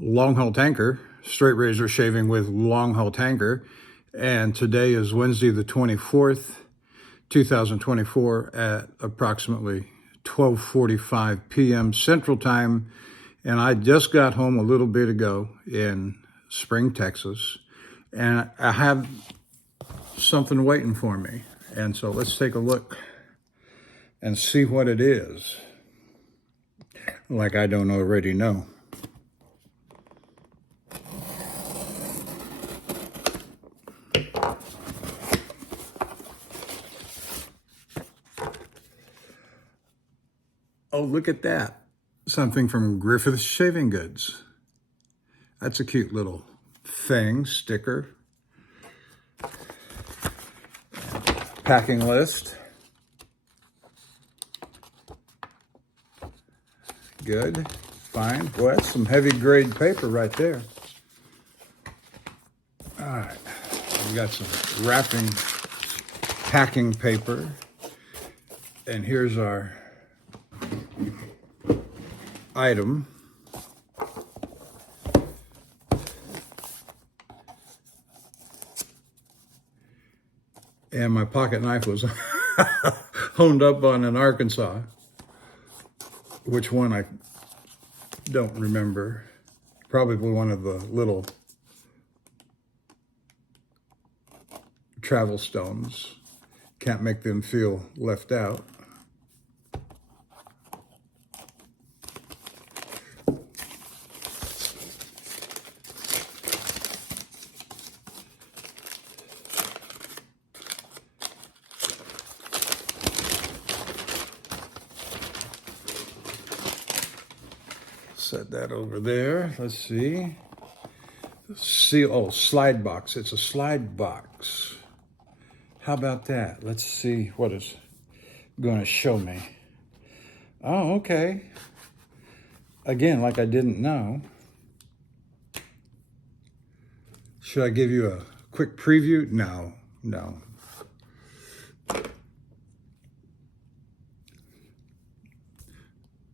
Longhaultanker, straight razor shaving with Longhaultanker. And today is Wednesday the 24th, 2024 at approximately 12:45 p.m. Central Time. And I just got home a little bit ago in Spring, Texas. And I have something waiting for me. And so let's take a look and see what it is. Like I don't already know. Oh, look at that. Something from Griffith's Shaving Goods. That's a cute little thing, sticker. Packing list. Good, fine. Boy, that's some heavy grade paper right there. All right, we got some wrapping, packing paper. And here's our item. And my pocket knife was honed up on in Arkansas. Which one I don't remember. Probably one of the little travel stones. Can't make them feel left out. Set that over there. Let's see. Oh, slide box. It's a slide box. How about that? Let's see what it's going to show me. Oh, okay. Again, like I didn't know. Should I give you a quick preview? No.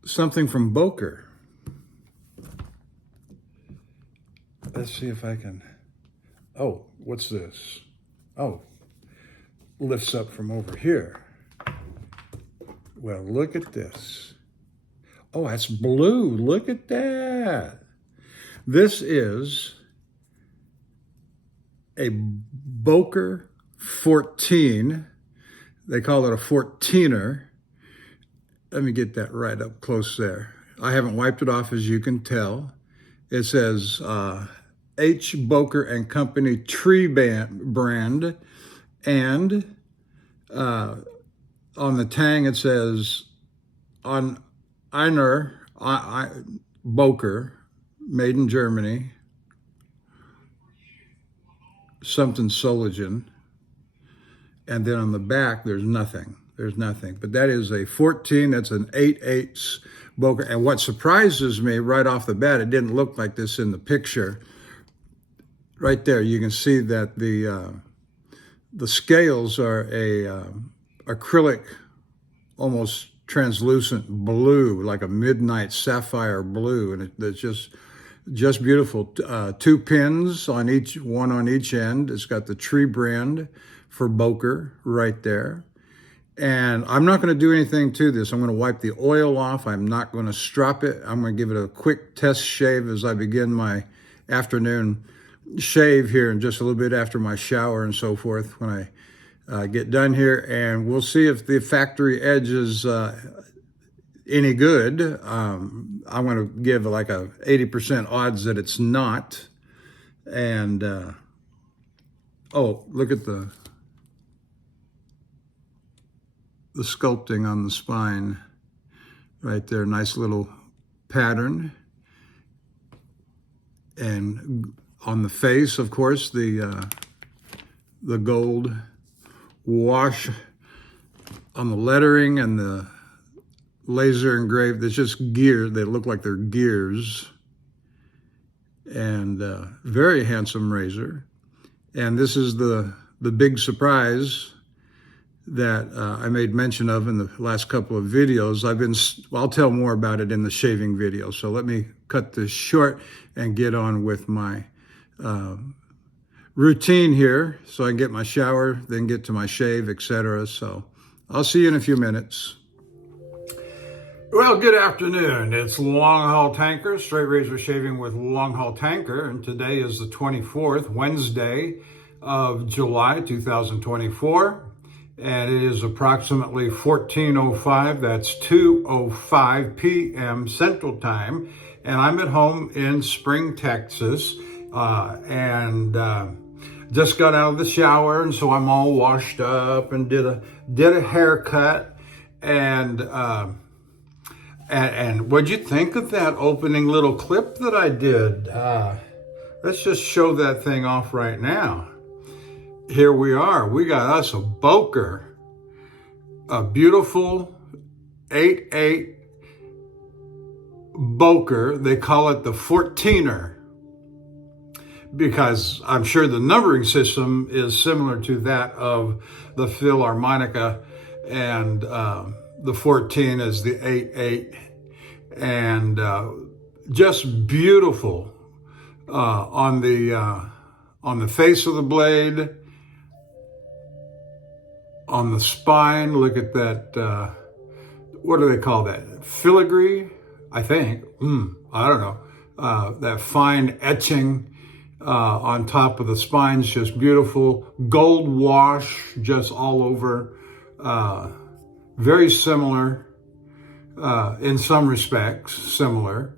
Something from Boker. Let's see if I can, oh, what's this? Oh, lifts up from over here. Well, look at this. Oh, that's blue, look at that. This is a Boker 14. They call it a 14er. Let me get that right up close there. I haven't wiped it off, as you can tell. It says, H. Boker and Company Tree brand, and on the tang it says on Einer Boker, made in Germany, something Soligen, and then on the back there's nothing. But that is a 14. That's an 8/8 Boker. And what surprises me right off the bat, it didn't look like this in the picture. Right there, you can see that the scales are a acrylic, almost translucent blue, like a midnight sapphire blue, and it's just beautiful. 2 pins on one on each end. It's got the tree brand for Boker right there. And I'm not going to do anything to this. I'm going to wipe the oil off. I'm not going to strop it. I'm going to give it a quick test shave as I begin my afternoon shave here in just a little bit after my shower and so forth when I get done here. And we'll see if the factory edge is any good. I'm going to give like a 80% odds that it's not. And, oh, look at the sculpting on the spine right there. Nice little pattern. And on the face, of course, the gold wash on the lettering and the laser engraved. There's just gear. They look like they're gears. And very handsome razor. And this is the big surprise. that I made mention of in the last couple of videos. I'll tell more about it in the shaving video. So let me cut this short and get on with my routine here so I can get my shower, then get to my shave, etc. So I'll see you in a few minutes. Well, good afternoon. It's Longhaultanker, straight razor shaving with Longhaultanker, and today is the 24th, Wednesday of July 2024. And it is approximately 14:05, that's 2:05 p.m. Central Time, and I'm at home in Spring, Texas, and just got out of the shower, and so I'm all washed up and did a haircut, and what'd you think of that opening little clip that I did? Let's just show that thing off right now. Here we are. We got us a Boker, a beautiful 8/8 Boker. They call it the 14er because I'm sure the numbering system is similar to that of the Philharmonica, and the 14 is the 8/8, and just beautiful on the face of the blade. On the spine, look at that, what do they call that? Filigree, I think. I don't know. That fine etching on top of the spine is just beautiful. Gold wash just all over. Very similar, in some respects, similar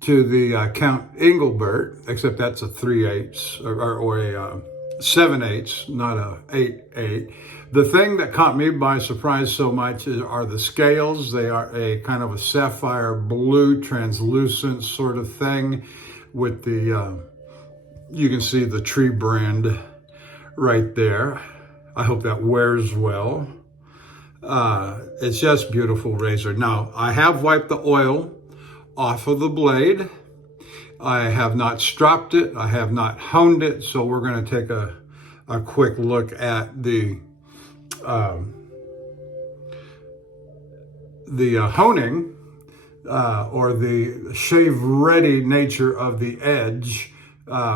to the Count Engelbert, except that's a 3/8 or a 7/8, not a 8/8. The thing that caught me by surprise so much are the scales. They are a kind of a sapphire blue, translucent sort of thing with the, you can see the tree brand right there. I hope that wears well. It's just beautiful razor. Now, I have wiped the oil off of the blade. I have not stropped it. I have not honed it. So we're going to take a quick look at the honing or the shave-ready nature of the edge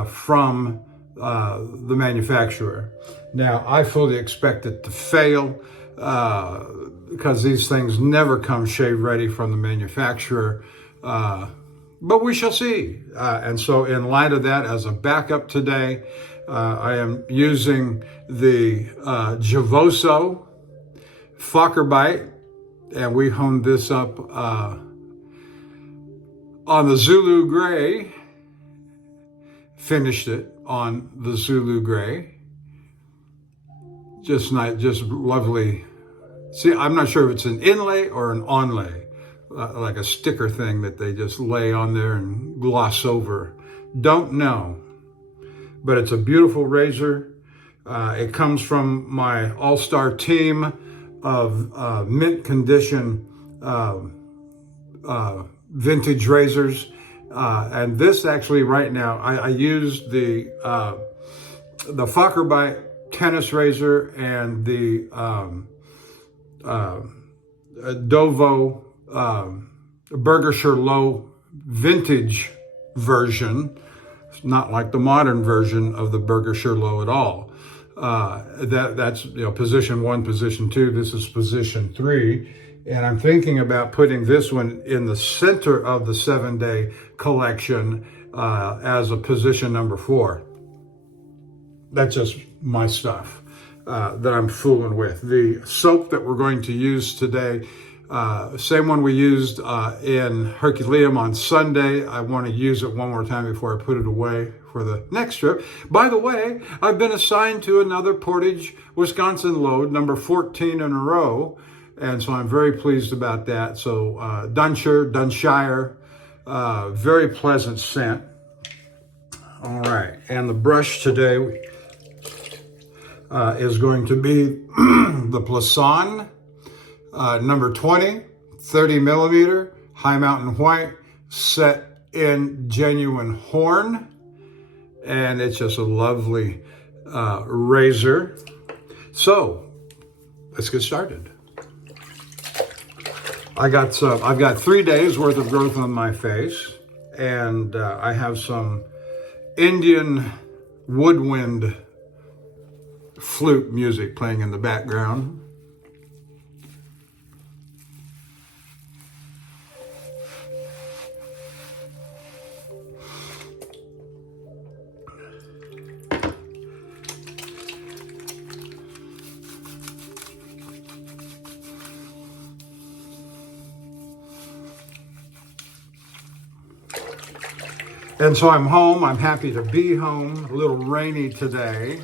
from the manufacturer. Now, I fully expect it to fail because these things never come shave-ready from the manufacturer. But we shall see. And so in light of that, as a backup today, I am using the Javoso Fokker Bite, and we honed this up on the Zulu Gray, finished it on the Zulu Gray. Just nice, just lovely. See, I'm not sure if it's an inlay or an onlay. Like a sticker thing that they just lay on there and gloss over. Don't know. But it's a beautiful razor. It comes from my all-star team of mint condition vintage razors. And this actually right now, I used the Fokker Bite tennis razor and the Dovo Bergischer Low vintage version. It's not like the modern version of the Bergischer Low at all. That's position 1, position 2. This is position 3, and I'm thinking about putting this one in the center of the 7-day collection as a position number 4. That's just my stuff that I'm fooling with. The soap that we're going to use today, same one we used in Herculaneum on Sunday. I want to use it one more time before I put it away for the next trip. By the way, I've been assigned to another Portage, Wisconsin load, number 14 in a row. And so I'm very pleased about that. So Dunshire, very pleasant scent. All right, and the brush today is going to be the Plasan number 20, 30 millimeter, High Mountain White, set in genuine horn. And it's just a lovely razor. So let's get started. I've got 3 days worth of growth on my face, and I have some Indian woodwind flute music playing in the background. And so I'm home. I'm happy to be home. A little rainy today.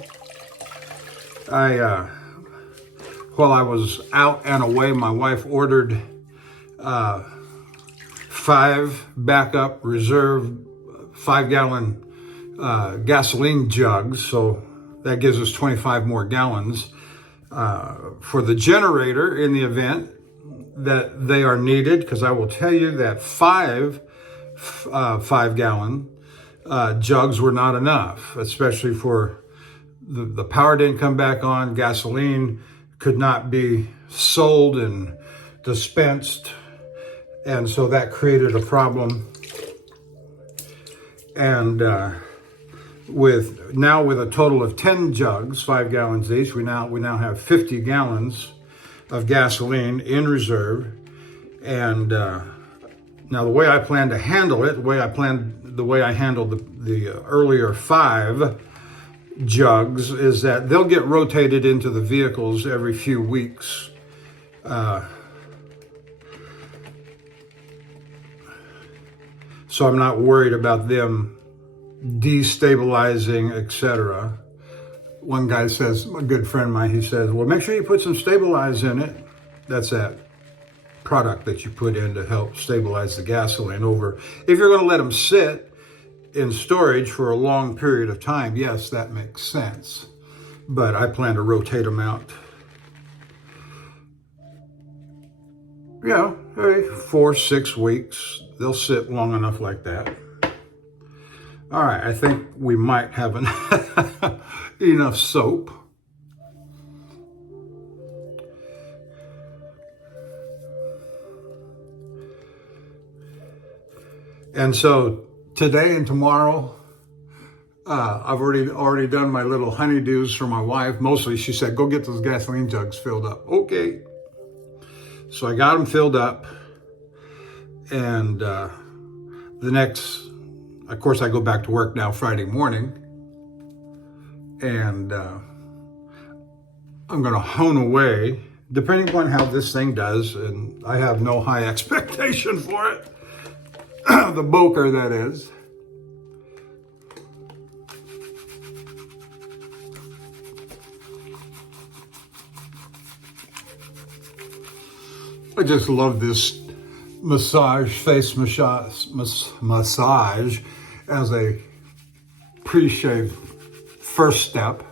While I was out and away, my wife ordered 5 backup reserve 5-gallon gasoline jugs. So that gives us 25 more gallons for the generator in the event that they are needed. Because I will tell you that 5-gallon jugs were not enough, especially for the power didn't come back on. Gasoline could not be sold and dispensed, and so that created a problem. And with a total of 10 jugs, 5 gallons each, we now have 50 gallons of gasoline in reserve. And now the way I plan to handle it, the way I handled the earlier 5 jugs, is that they'll get rotated into the vehicles every few weeks. So I'm not worried about them destabilizing, etc. One guy says, a good friend of mine, he says, well, make sure you put some stabilize in it. That's that product that you put in to help stabilize the gasoline over. If you're going to let them sit in storage for a long period of time, yes, that makes sense. But I plan to rotate them out. 4-6 weeks. They'll sit long enough like that. All right, I think we might have enough soap. And so today and tomorrow, I've already done my little honeydews for my wife. Mostly she said, go get those gasoline jugs filled up. Okay. So I got them filled up. And of course, I go back to work now Friday morning. And I'm going to hone away, depending upon how this thing does. And I have no high expectation for it. The Boker, that is. I just love this face massage as a pre-shave first step.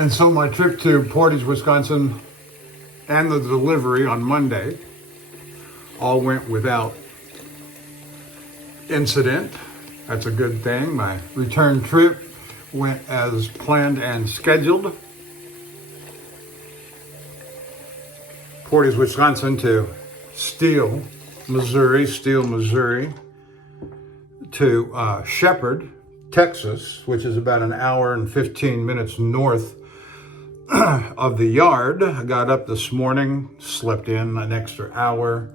And so my trip to Portage, Wisconsin and the delivery on Monday all went without incident. That's a good thing. My return trip went as planned and scheduled. Portage, Wisconsin to Steele, Missouri, to Shepherd, Texas, which is about an hour and 15 minutes north of the yard. I got up this morning, slept in an extra hour,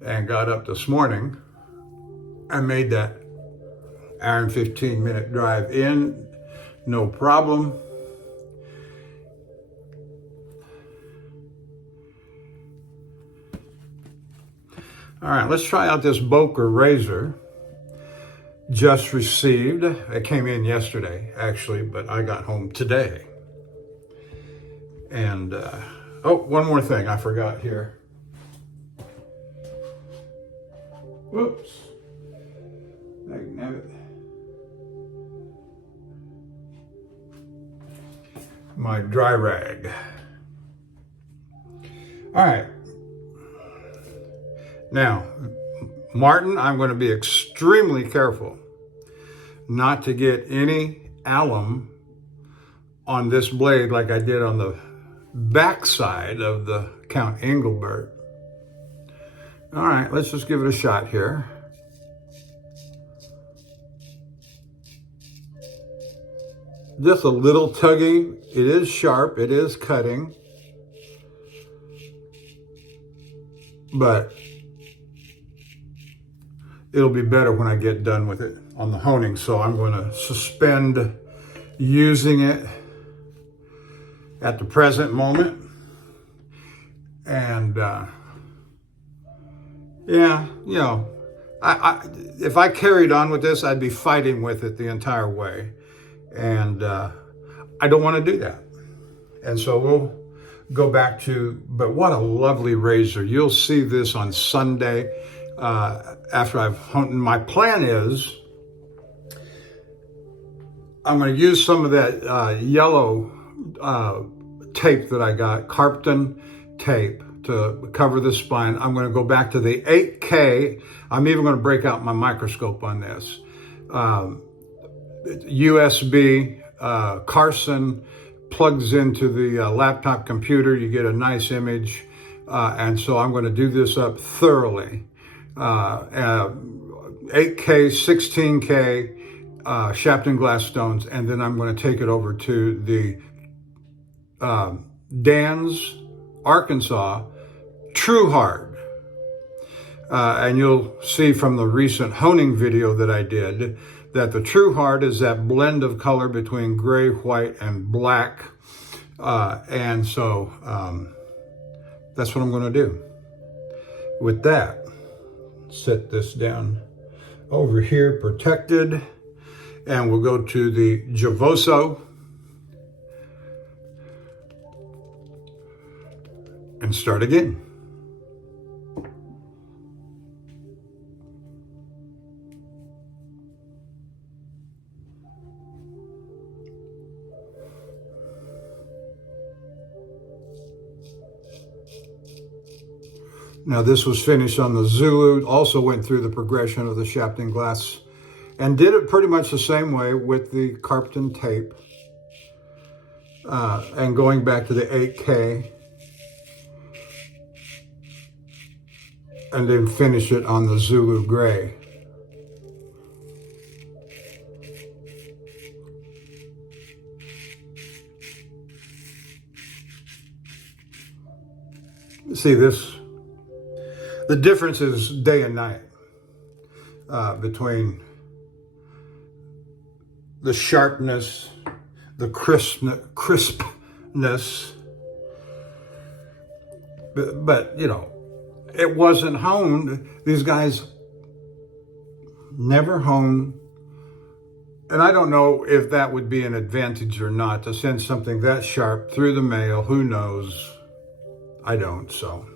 and got up this morning. I made that hour and 15 minute drive in, no problem. All right, let's try out this Boker razor. Just received. It came in yesterday, actually, but I got home today. And, oh, one more thing I forgot here. Whoops. I can have it. My dry rag. All right. Now, Martin, I'm going to be extremely careful not to get any alum on this blade like I did on the backside of the Count Engelbert. All right, let's just give it a shot here. Just a little tugging. It is sharp, it is cutting, but it'll be better when I get done with it on the honing. So I'm going to suspend using it at the present moment. And yeah, you know, if I carried on with this, I'd be fighting with it the entire way. And I don't want to do that. And so we'll go back to, but what a lovely razor. You'll see this on Sunday after I've honed. My plan is I'm going to use some of that yellow tape that I got, Carpton tape, to cover the spine. I'm going to go back to the 8K. I'm even going to break out my microscope on this. USB, Carson, plugs into the laptop computer. You get a nice image. And so I'm going to do this up thoroughly. 8K, 16K, Shapton glass stones. And then I'm going to take it over to the Dan's, Arkansas, True Hard. And you'll see from the recent honing video that I did that the True Hard is that blend of color between gray, white, and black. And so that's what I'm going to do. With that, set this down over here, protected, and we'll go to the Javoso and start again. Now this was finished on the Zulu, also went through the progression of the Shapton glass and did it pretty much the same way with the Carpton tape. And going back to the 8K and then finish it on the Zulu gray. See this? The difference is day and night between the sharpness, the crispness, but you know, it wasn't honed. These guys never hone. And I don't know if that would be an advantage or not to send something that sharp through the mail. Who knows? I don't, so.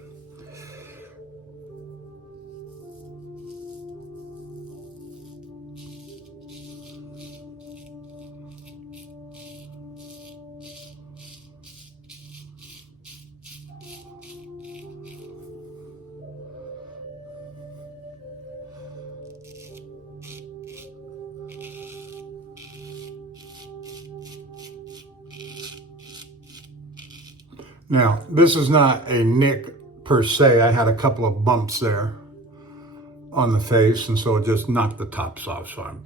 Now, this is not a nick per se. I had a couple of bumps there on the face, and so it just knocked the tops off. So I'm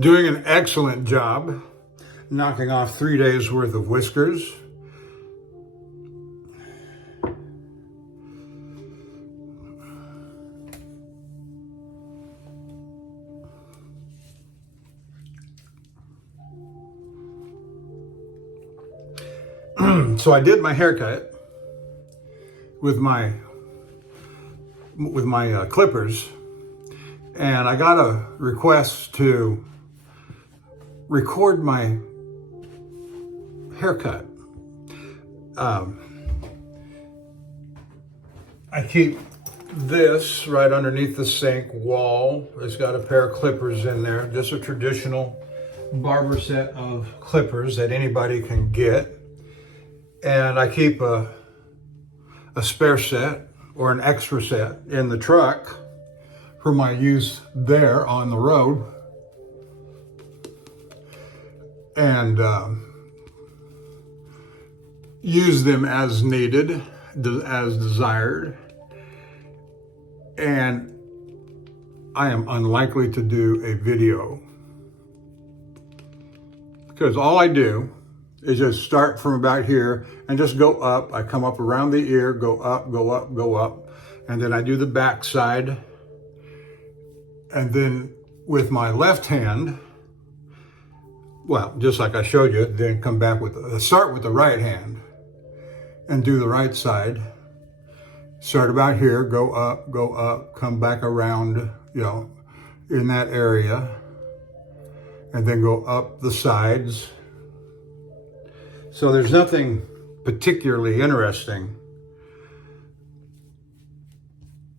doing an excellent job knocking off 3 days worth of whiskers. So I did my haircut with my clippers, and I got a request to record my haircut. I keep this right underneath the sink wall. It's got a pair of clippers in there, just a traditional barber set of clippers that anybody can get. And I keep a spare set or an extra set in the truck for my use there on the road. And use them as needed, as desired. And I am unlikely to do a video because all I do is just start from about here and just go up. I come up around the ear, go up, go up, go up. And then I do the back side. And then with my left hand, well, just like I showed you, then come back with, start with the right hand and do the right side. Start about here, go up, come back around, in that area. And then go up the sides. So there's nothing particularly interesting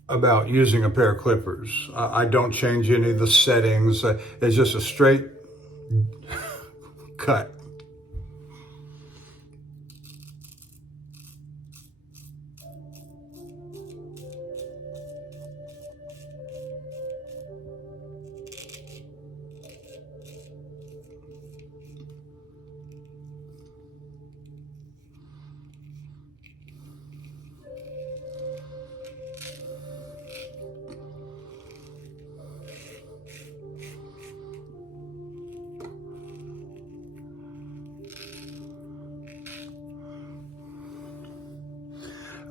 about using a pair of clippers. I don't change any of the settings. It's just a straight cut.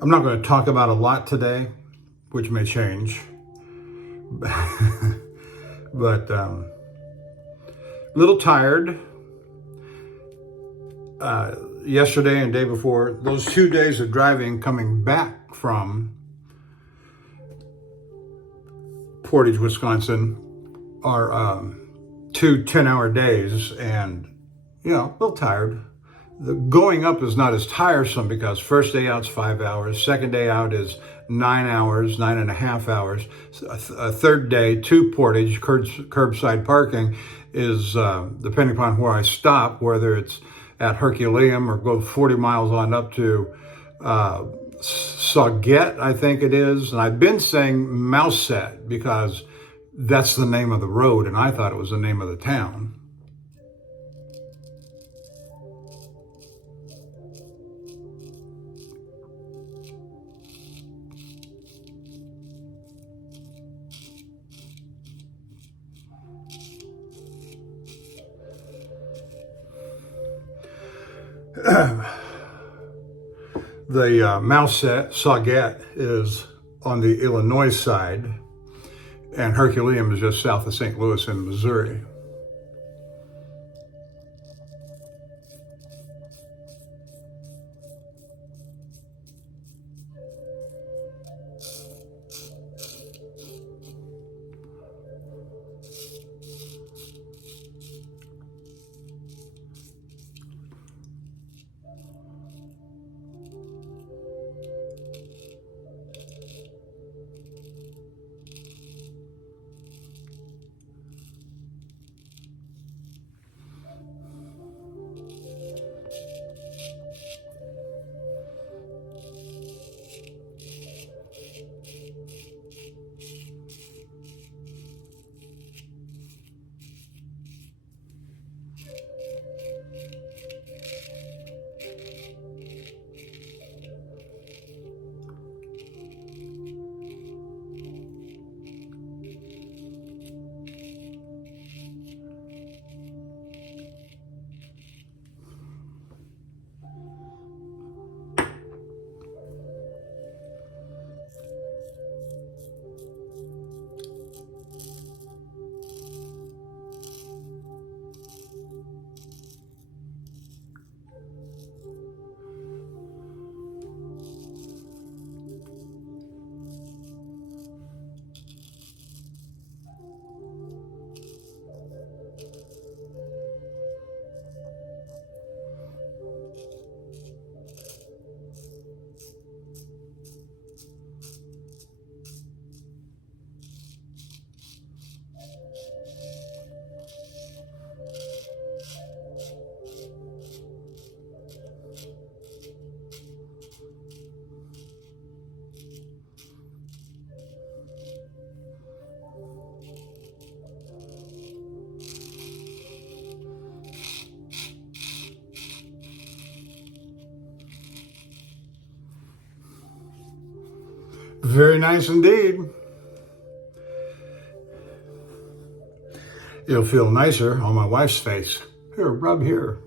I'm not going to talk about a lot today, which may change, but a little tired. Yesterday and day before, those 2 days of driving coming back from Portage, Wisconsin are 2 10-hour days, and a little tired. The going up is not as tiresome because first day out's 5 hours, second day out is 9 hours, 9.5 hours. A third day, 2 portage, curbside parking is, depending upon where I stop, whether it's at Herculaneum or go 40 miles on up to Sauget, I think it is. And I've been saying Mouset because that's the name of the road, and I thought it was the name of the town. The Mouset, Sauget is on the Illinois side, and Herculaneum is just south of St. Louis in Missouri. Very nice indeed. It'll feel nicer on my wife's face. Here, rub here.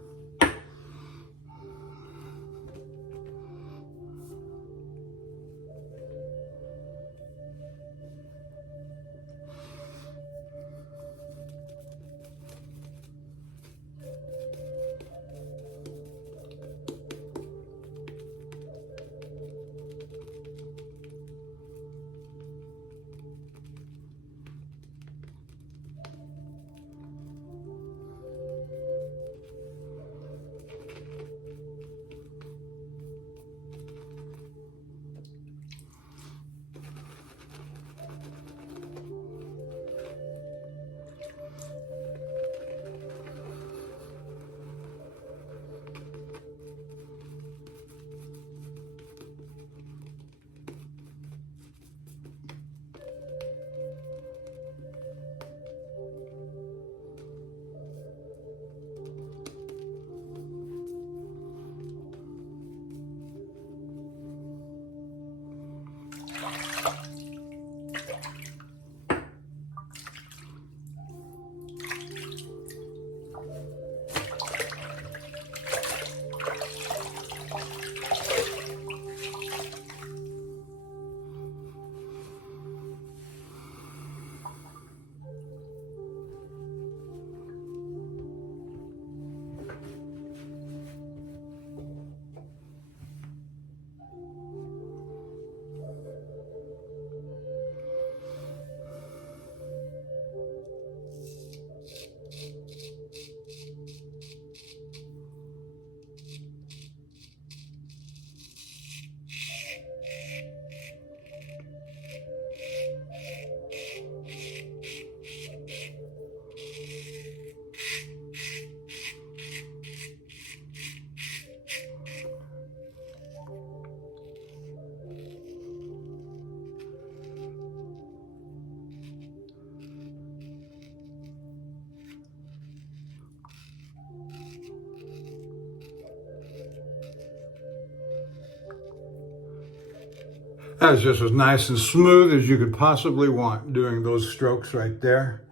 That's just as nice and smooth as you could possibly want doing those strokes right there.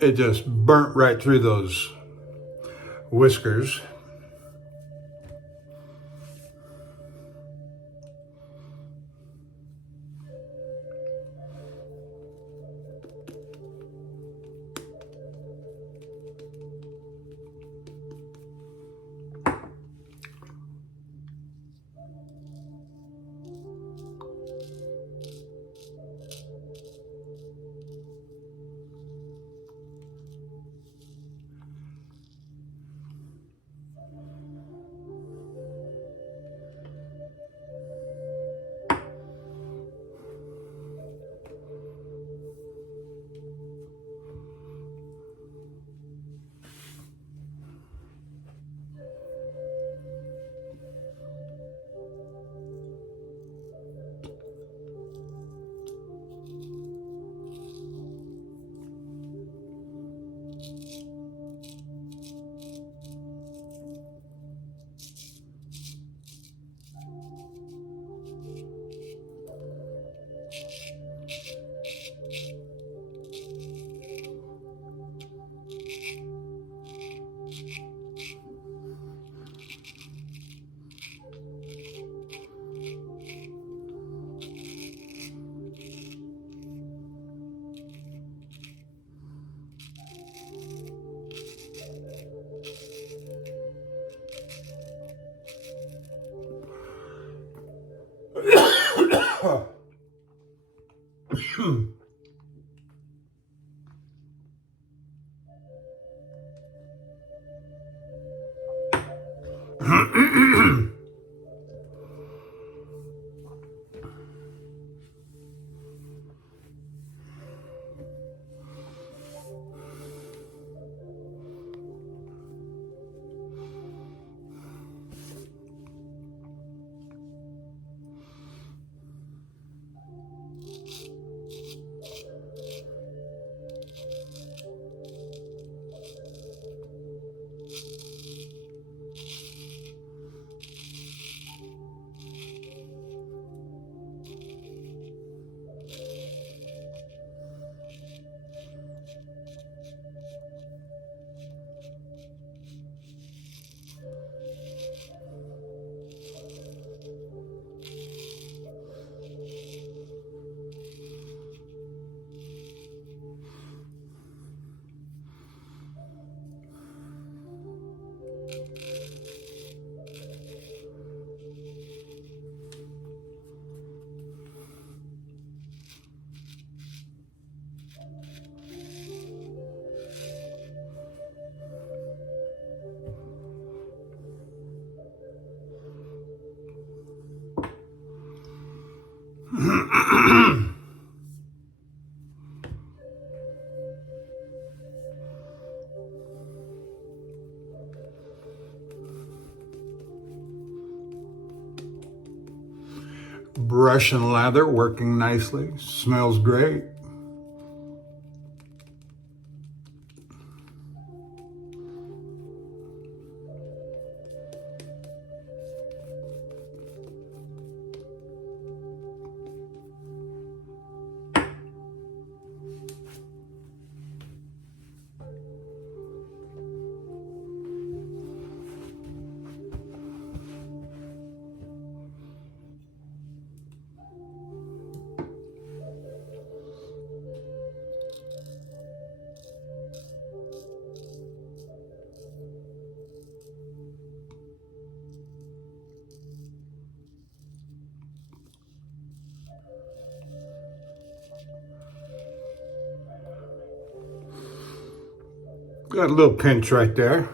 It just burnt right through those whiskers. Brush and lather working nicely. Smells great. Got a little pinch right there.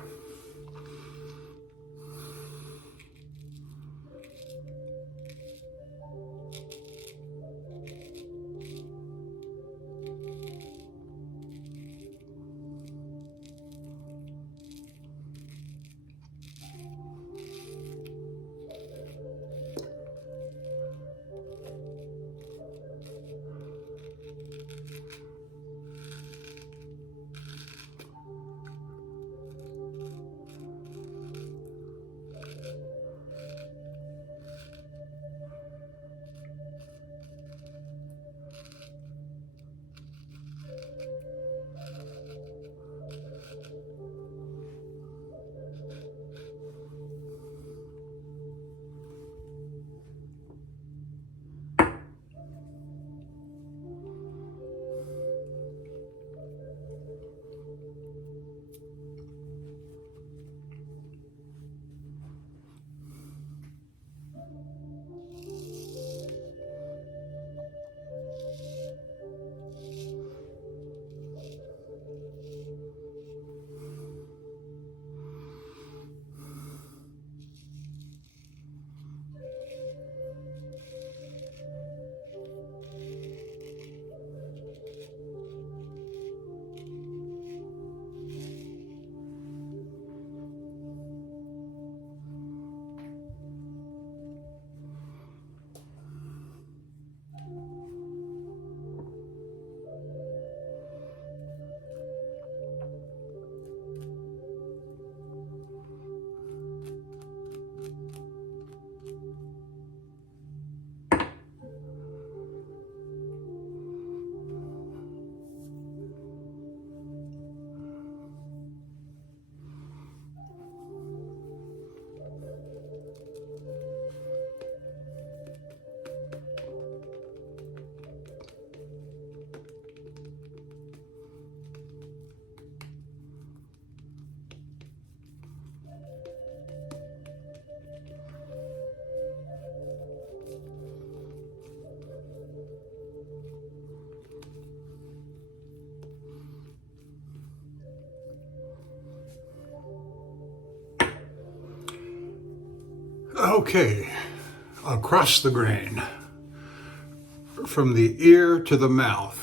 Okay, across the grain, from the ear to the mouth.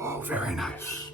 Oh, very nice.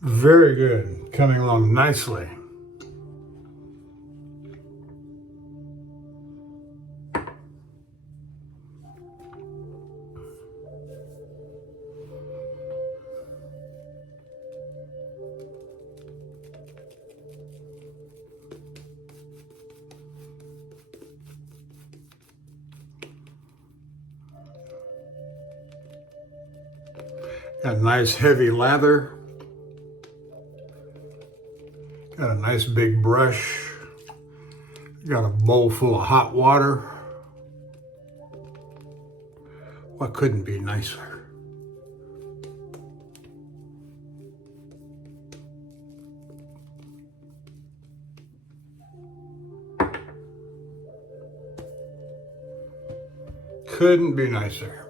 Very good. Coming along nicely. Got a nice heavy lather. Got a nice big brush. Got a bowl full of hot water. What couldn't be nicer? Couldn't be nicer.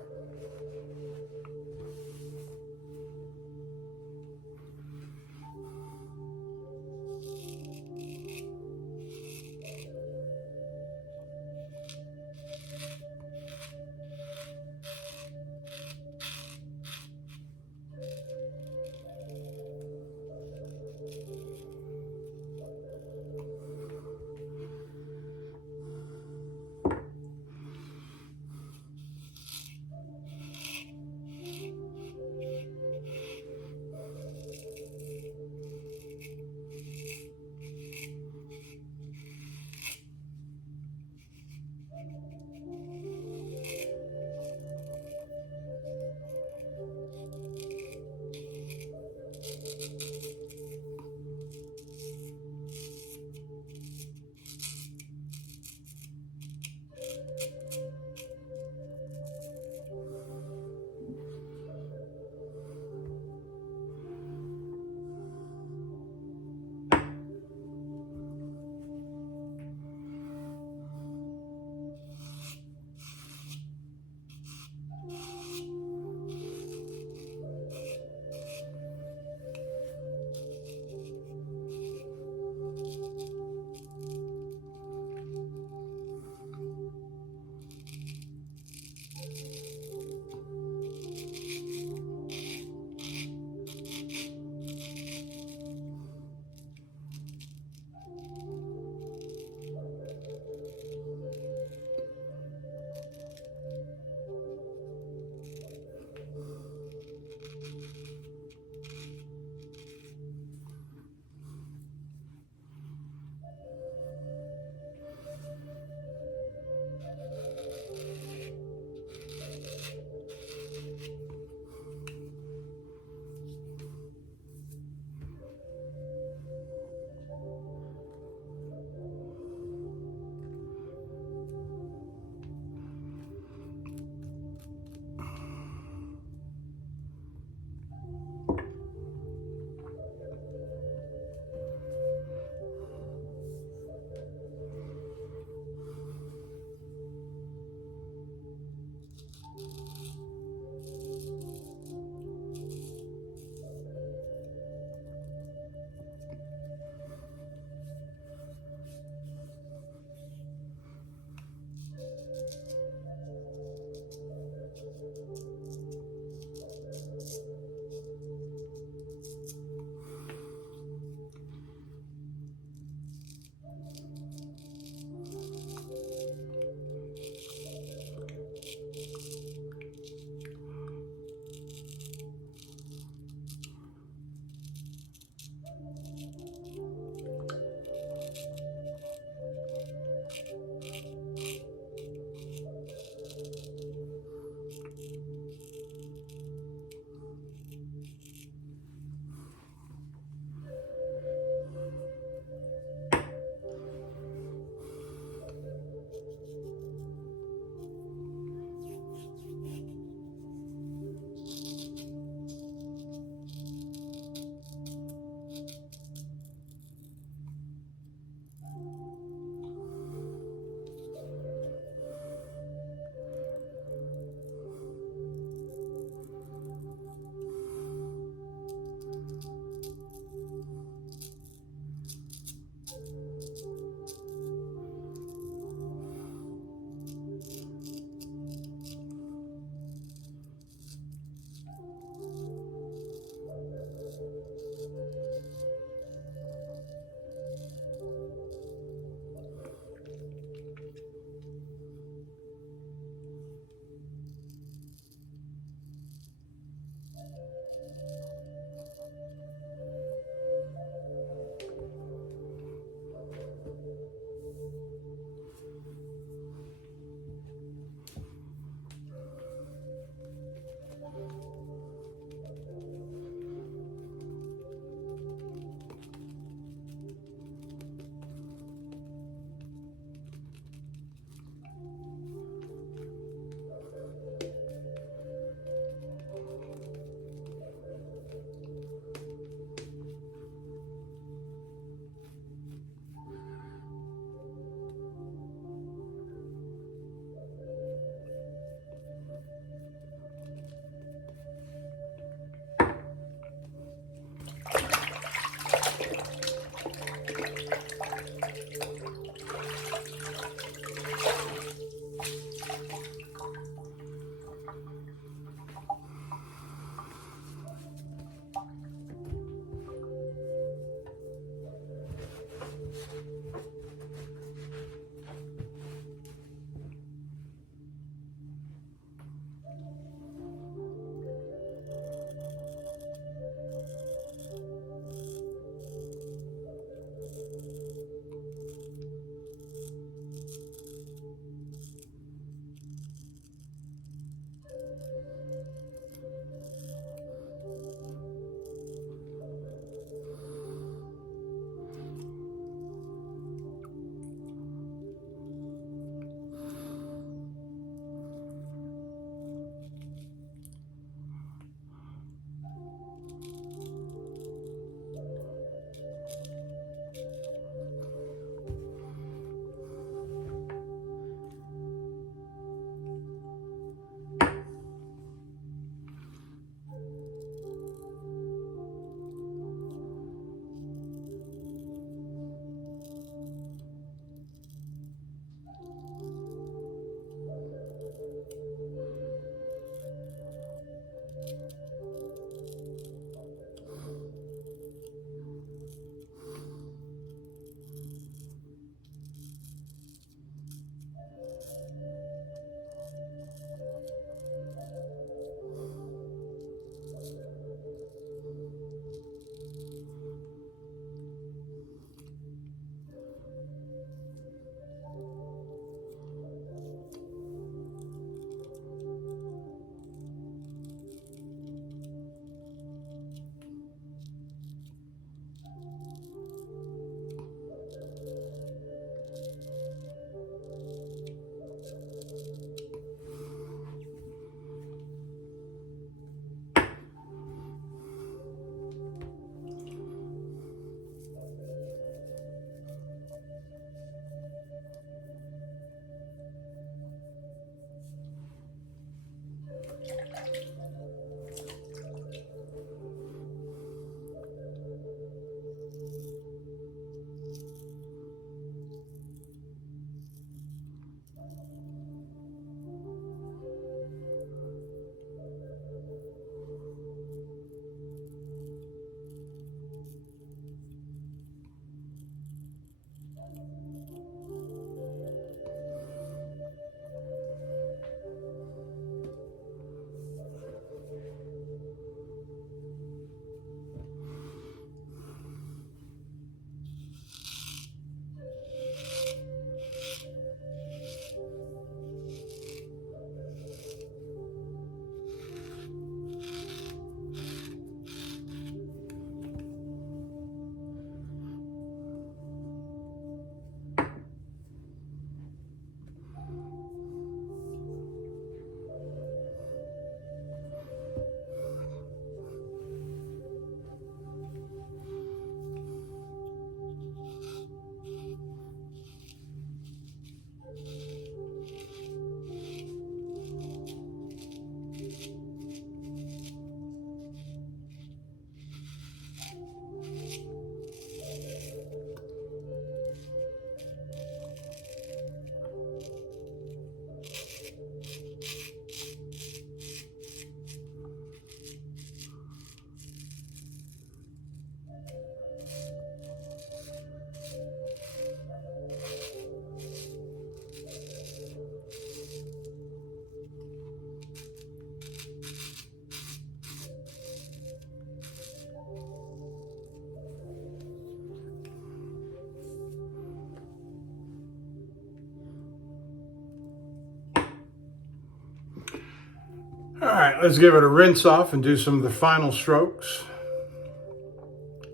All right, let's give it a rinse off and do some of the final strokes.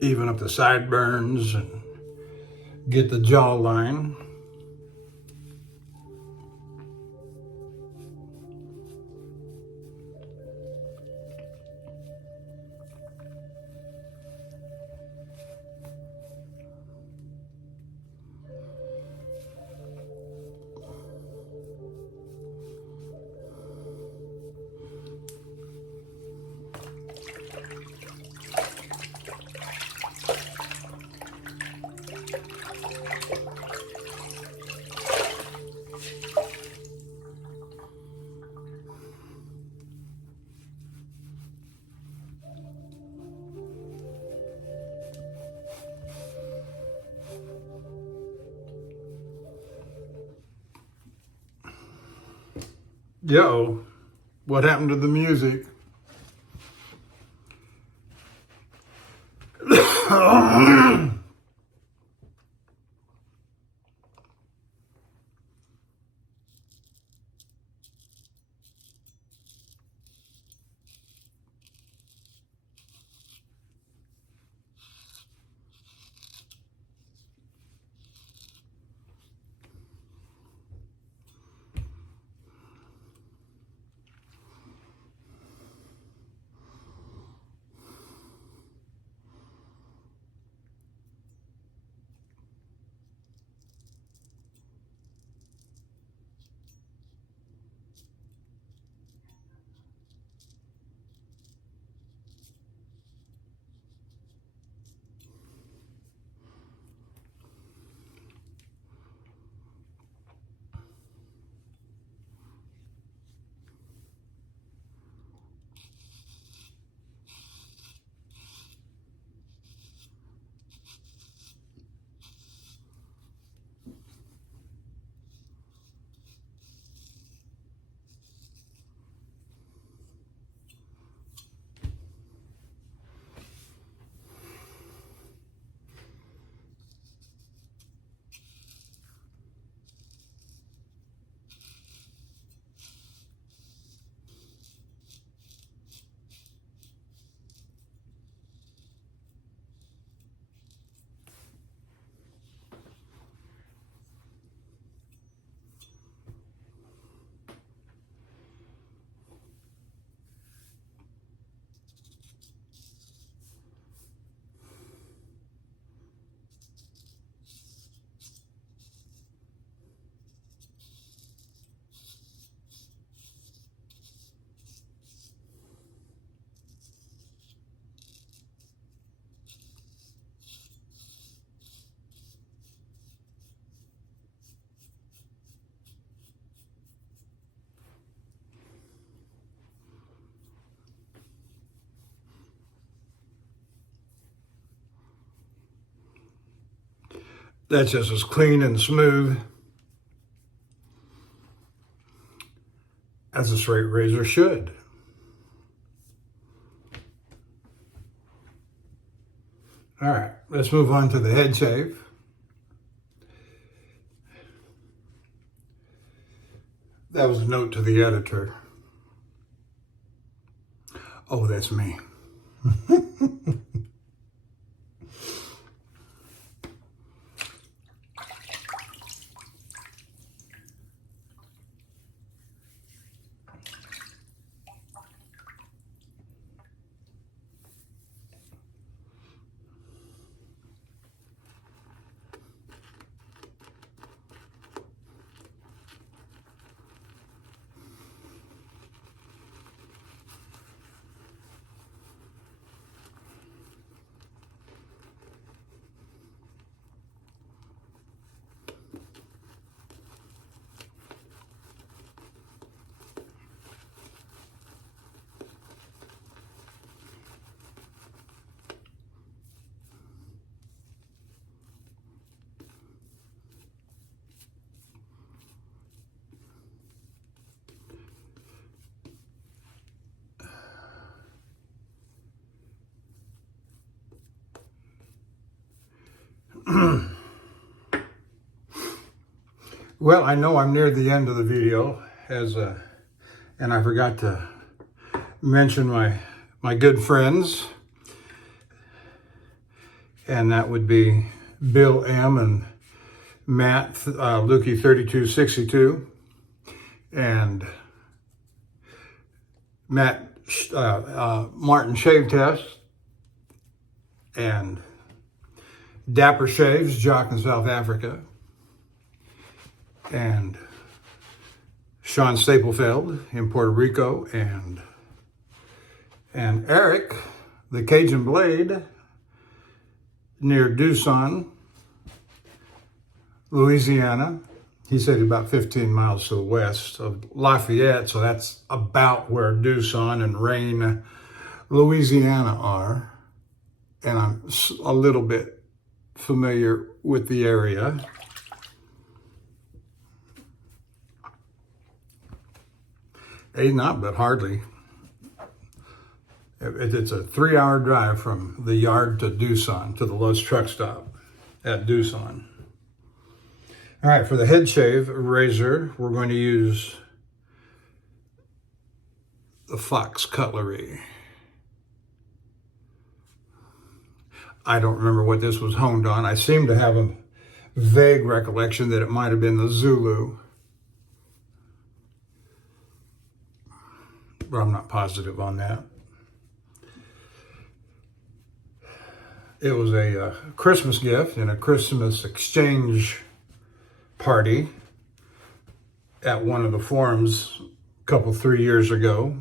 Even up the sideburns and get the jawline. Yo, what happened to the music? That's just as clean and smooth as a straight razor should. All right, let's move on to the head shave. That was a note to the editor. Oh, that's me. Well, I know I'm near the end of the video and I forgot to mention my good friends, and that would be Bill M. and Matt Lukey 3262, and Matt Martin Shave Test, and Dapper Shaves, Jock in South Africa, and Sean Staplefeld in Puerto Rico, and Eric, the Cajun Blade, near Doosan, Louisiana. He said about 15 miles to the west of Lafayette, so that's about where Doosan and Rayne, Louisiana are. And I'm a little bit familiar with the area. Not, but hardly. It's a 3-hour drive from the yard to Doosan, to the Lowe's truck stop at Doosan. All right, for the head shave razor, we're going to use the Fox Cutlery. I don't remember what this was honed on. I seem to have a vague recollection that it might have been the Zulu, but I'm not positive on that. It was a Christmas gift and a Christmas exchange party at one of the forums a 3 years ago.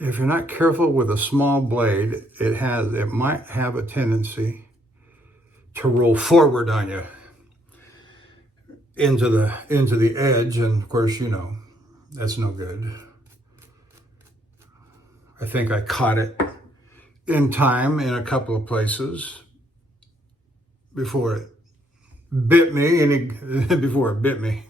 If you're not careful with a small blade, it might have a tendency to roll forward on you into the edge, and of course, you know, that's no good. I think I caught it in time in a couple of places before it bit me, before it bit me.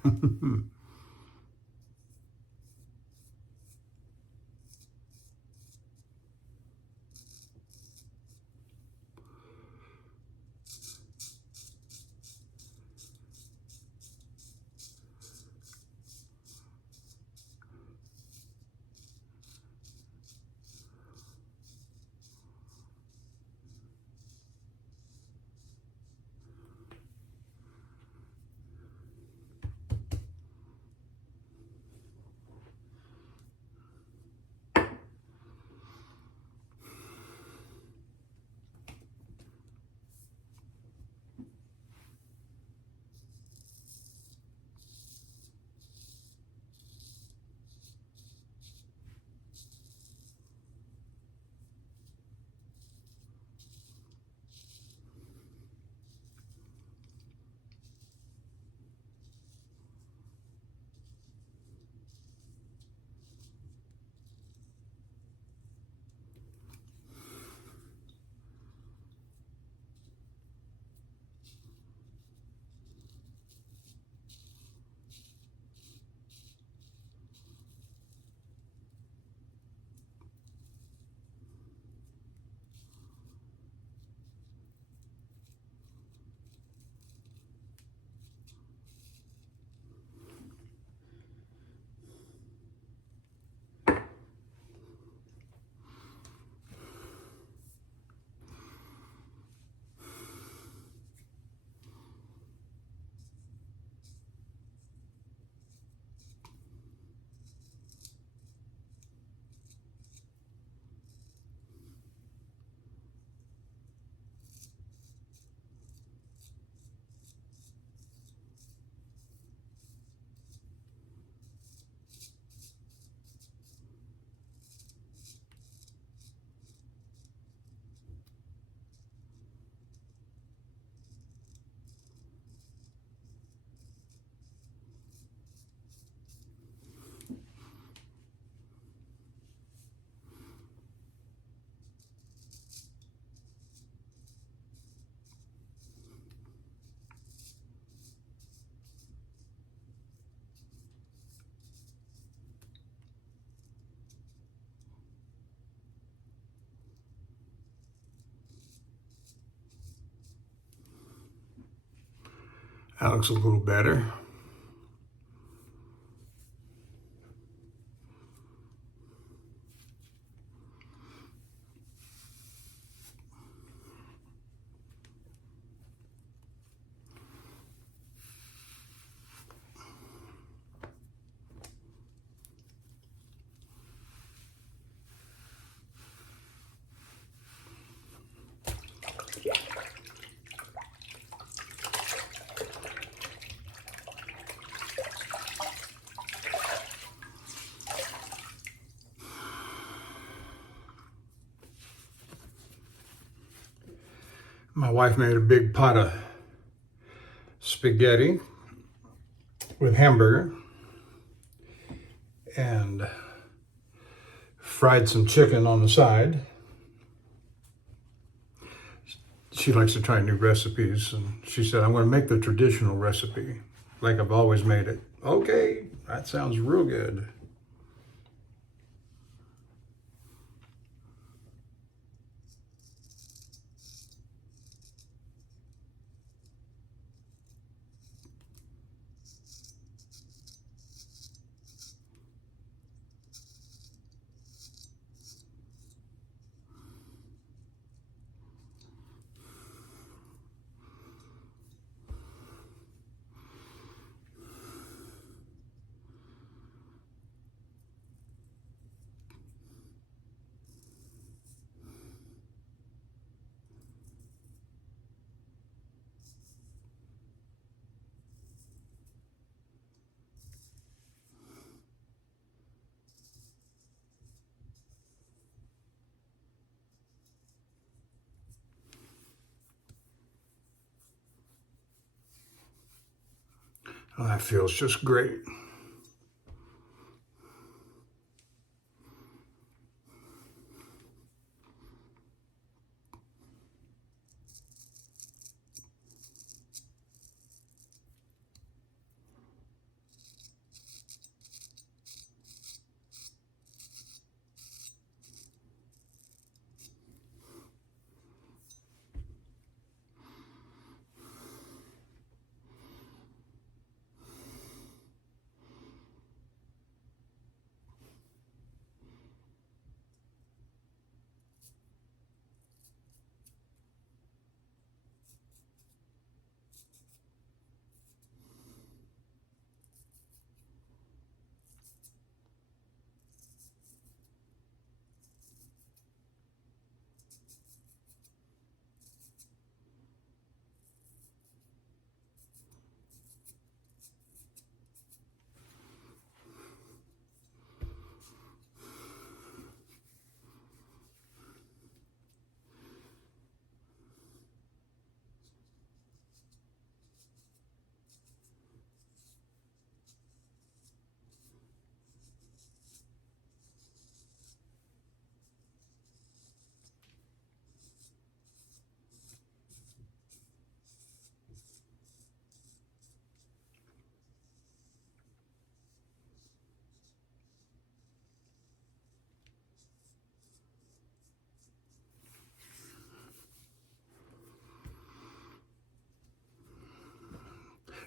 That looks a little better. My wife made a big pot of spaghetti with hamburger and fried some chicken on the side. She likes to try new recipes, and she said, I'm going to make the traditional recipe like I've always made it. Okay, that sounds real good. Oh, that feels just great.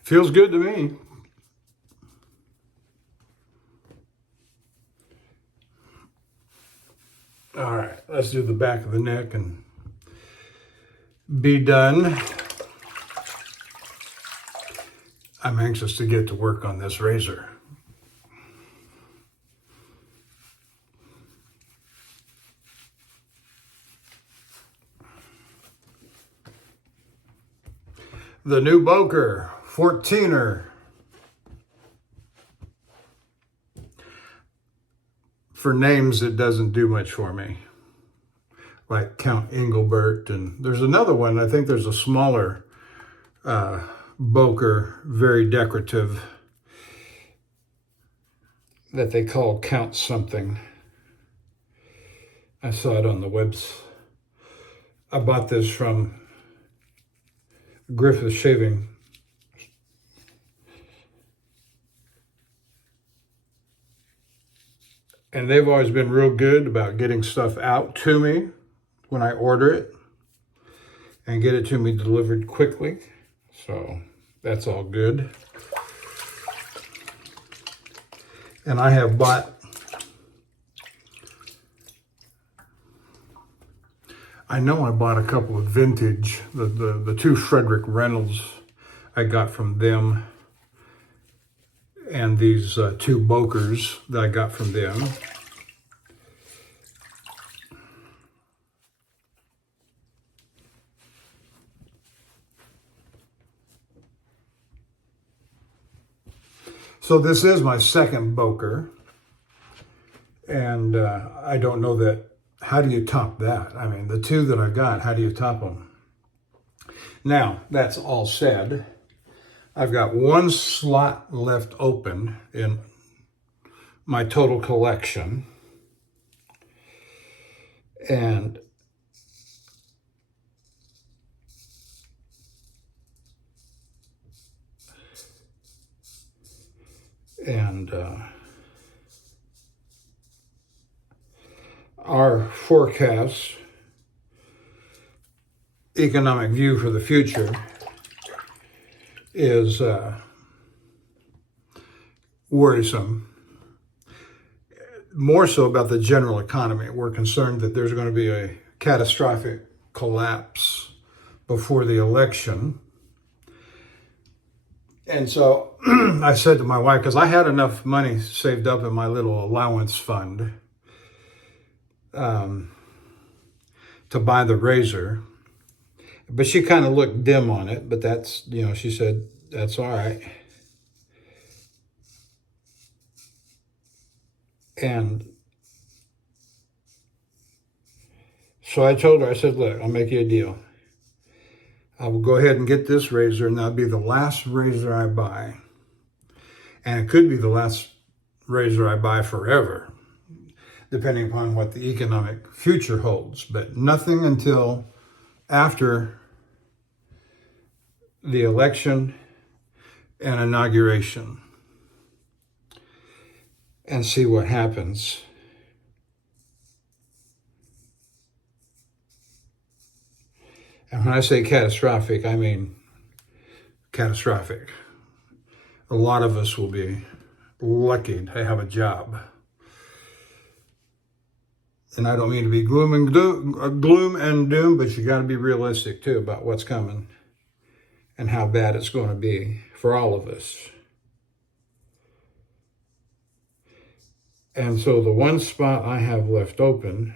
Feels good to me. All right, let's do the back of the neck and be done. I'm anxious to get to work on this razor. The new Boker 14er. For names, it doesn't do much for me. Like Count Engelbert, and there's another one, I think there's a smaller Boker, very decorative, that they call Count something. I saw it on the webs. I bought this from Griffith Shaving. And they've always been real good about getting stuff out to me when I order it and get it to me delivered quickly. So That's all good. And I have bought, I know I bought a couple of vintage, the two Frederick Reynolds I got from them, and these two Bokers that I got from them. So this is my second Boker, and I don't know that, how do you top that? I mean, the two that I got, how do you top them? Now, that's all said, I've got one slot left open in my total collection, and our forecast, economic view for the future is worrisome. More so about the general economy. We're concerned that there's going to be a catastrophic collapse before the election. And so I said to my wife, because I had enough money saved up in my little allowance fund to buy the razor, but she kind of looked dim on it, but that's, you know, she said, that's all right. And so I told her, I said, look, I'll make you a deal. I will go ahead and get this razor, and that'll be the last razor I buy. And it could be the last razor I buy forever, depending upon what the economic future holds. But nothing until after the election and inauguration, and see what happens. And when I say catastrophic, I mean catastrophic. A lot of us will be lucky to have a job. And I don't mean to be gloom and doom, but you got to be realistic too about what's coming and how bad it's going to be for all of us. And so the one spot I have left open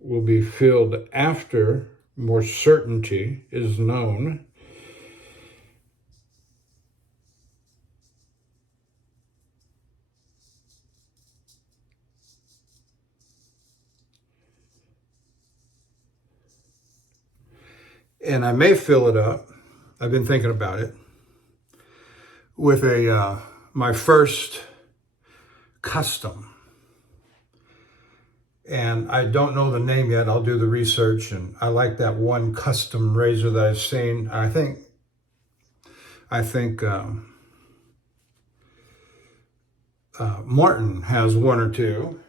will be filled after more certainty is known. And I may fill it up, I've been thinking about it, with my first custom. And I don't know the name yet. I'll do the research. And I like that one custom razor that I've seen. I think Martin has one or two,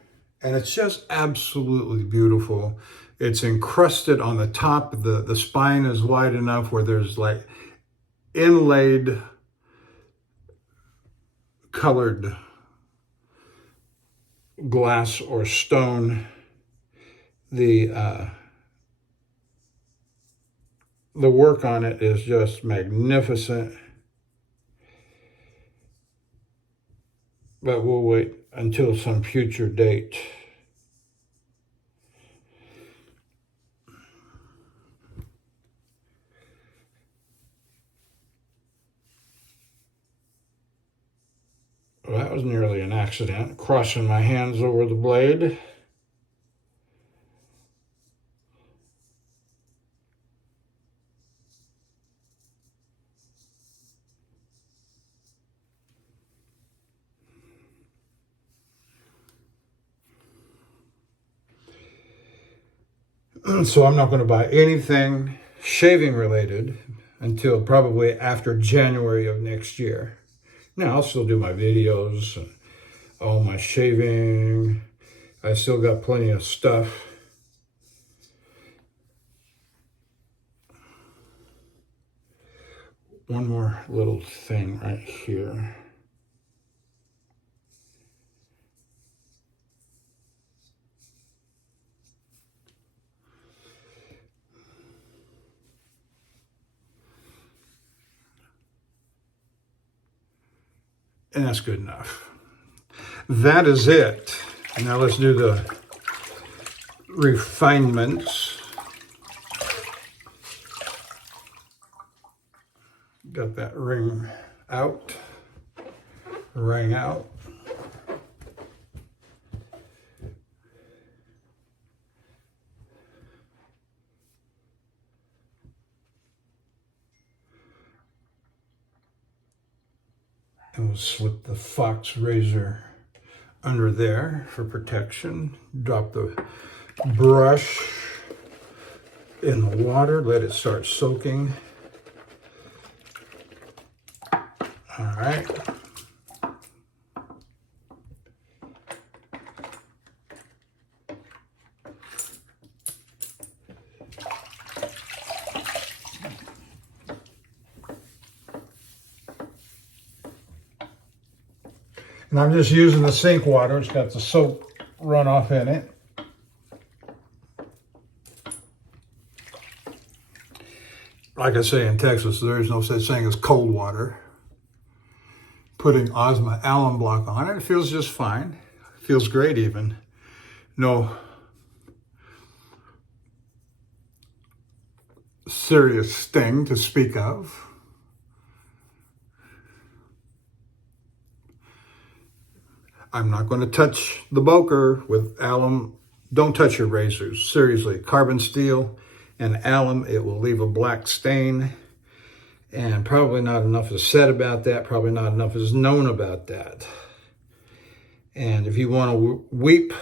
and it's just absolutely beautiful. It's encrusted on the top. The spine is wide enough where there's like inlaid colored glass or stone. The work on it is just magnificent. But we'll wait until some future date. Well, that was nearly an accident, crossing my hands over the blade. So I'm not going to buy anything shaving related until probably after January of next year. Now, I'll still do my videos and all my shaving. I still got plenty of stuff. one more little thing right here. And that's good enough. That is it. Now let's do the refinements. Got that ring out. And we'll slip the fox razor under there for protection. Drop the brush in the water, let it start soaking. All right. And I'm just using the sink water. It's got the soap runoff in it. Like I say, in Texas, there is no such thing as cold water. Putting Osma alum block on it, it feels just fine. It feels great even. No serious sting to speak of. I'm not going to touch the Boker with alum. Don't touch your razors. Seriously, carbon steel and alum, it will leave a black stain. And probably not enough is said about that. Probably not enough is known about that. And if you want to weep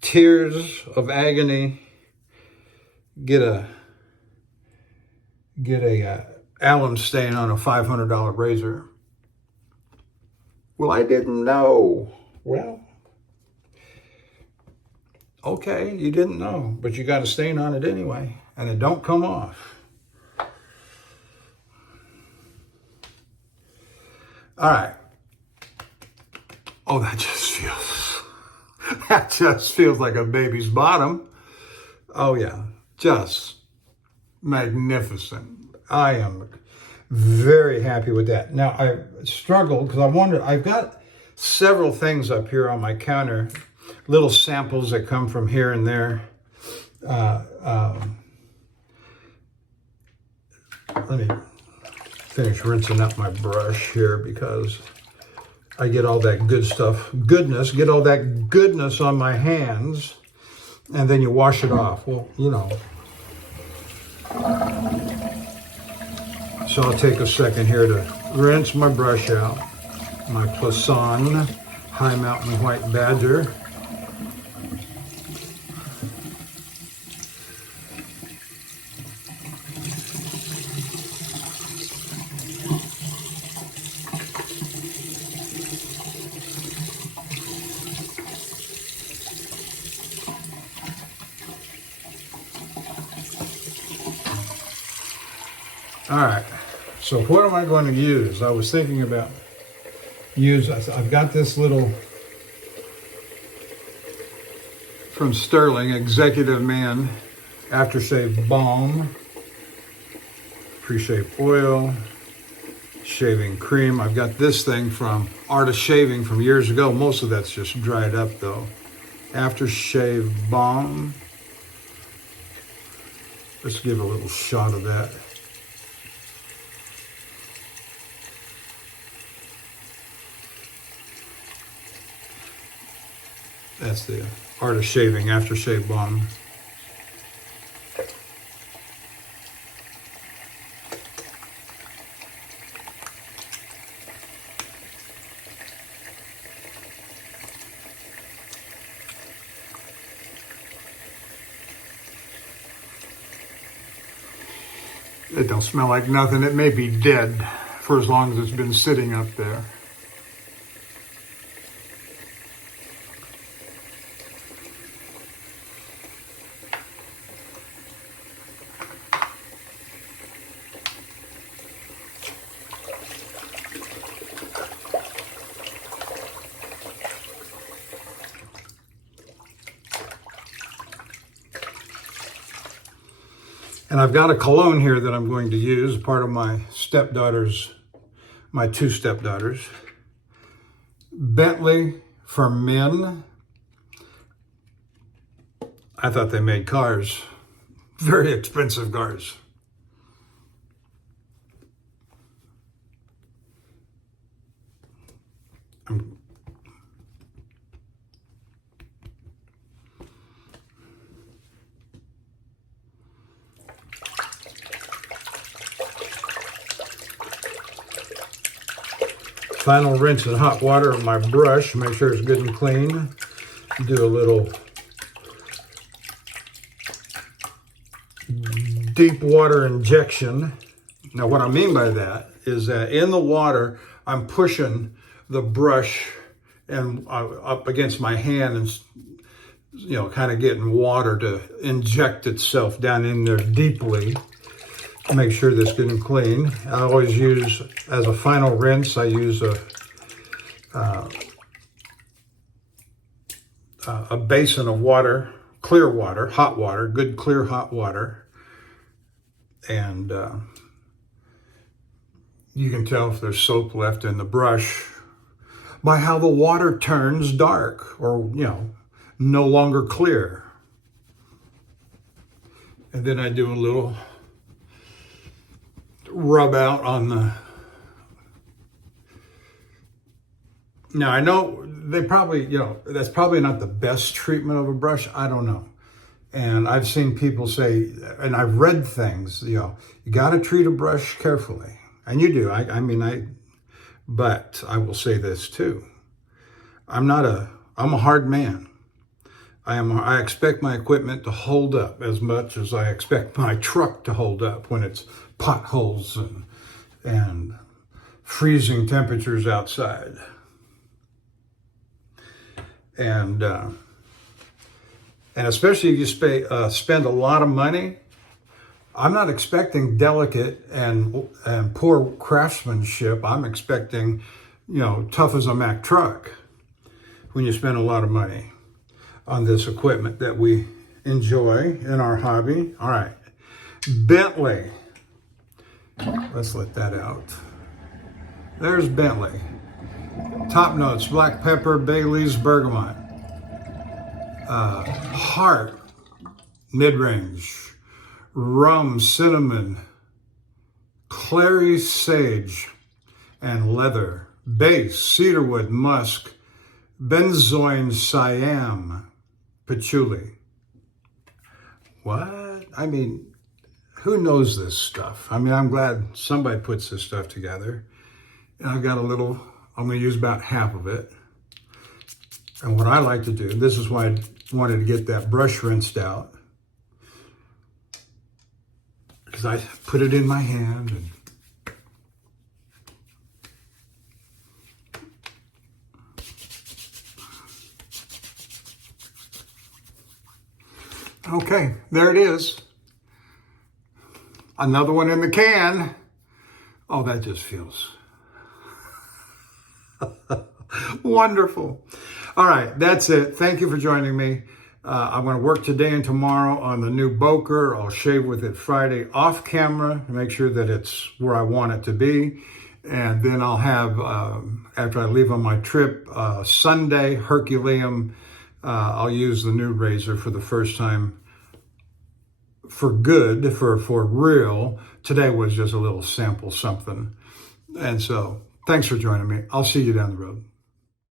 tears of agony, get a alum stain on a $500 razor. Well, I didn't know. Well, okay, you didn't know, but you got a stain on it anyway, and it don't come off. All right. Oh, that just feels like a baby's bottom. Oh yeah, just magnificent. I am very happy with that. Now, I struggled because I wondered, I've got several things up here on my counter, little samples that come from here and there. Let me finish rinsing up my brush here because I get all that good stuff, get all that goodness on my hands, and then you wash it off. Well, you know. So I'll take a second here to rinse my brush out. My Plasan High Mountain White Badger. All right, so what am I going to use? I was thinking about I've got this little, from Sterling, Executive Man Aftershave Balm, pre-shave oil, shaving cream. I've got this thing from Art of Shaving from years ago. Most of that's just dried up though. Aftershave Balm. Let's give a little shot of that. That's the Art of Shaving Aftershave Balm. It don't smell like nothing. It may be dead for as long as it's been sitting up there. And I've got a cologne here that I'm going to use, part of my two stepdaughters. Bentley for men. I thought they made cars, very expensive cars. Final rinse in hot water of my brush, make sure it's good and clean. Do a little deep water injection. Now what I mean by that is that in the water, I'm pushing the brush and up against my hand and kind of getting water to inject itself down in there deeply. Make sure that's good and clean. I always use, as a final rinse, I use a basin of water, clear water, hot water, good clear hot water. And you can tell if there's soap left in the brush by how the water turns dark or, no longer clear. And then I do a little rub out on the... Now I know they probably, that's probably not the best treatment of a brush. I don't know. And I've seen people say, and I've read things, you got to treat a brush carefully. And you do. But I will say this too. I'm a hard man. I expect my equipment to hold up as much as I expect my truck to hold up when it's potholes and freezing temperatures outside. And especially if you spend a lot of money, I'm not expecting delicate and poor craftsmanship. I'm expecting, tough as a Mack truck when you spend a lot of money on this equipment that we enjoy in our hobby. All right, Bentley. Let's let that out. There's Bentley. Top notes: black pepper, bay leaves, bergamot. Heart, mid-range. Rum, cinnamon, clary sage, and leather. Base, cedarwood, musk, benzoin, siam, patchouli. What? Who knows this stuff? I'm glad somebody puts this stuff together. And I've got I'm going to use about half of it. And what I like to do, this is why I wanted to get that brush rinsed out, because I put it in my hand and okay, there it is. Another one in the can. Oh, that just feels wonderful. All right, that's it. Thank you for joining me. I'm going to work today and tomorrow on the new Boker. I'll shave with it Friday off camera to make sure that it's where I want it to be. And then I'll have, after I leave on my trip, Sunday, Herculeum, I'll use the new razor for the first time for good, for real. Today was just a little sample something. And so, thanks for joining me. I'll see you down the road.